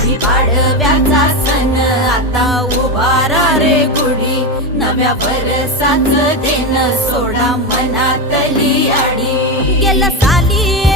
गुढी पाडव्याचा सण आता उभारा रे गुढी, नव्या वर्षाचं देणं सोडा मनातली आडी. गेल्या साली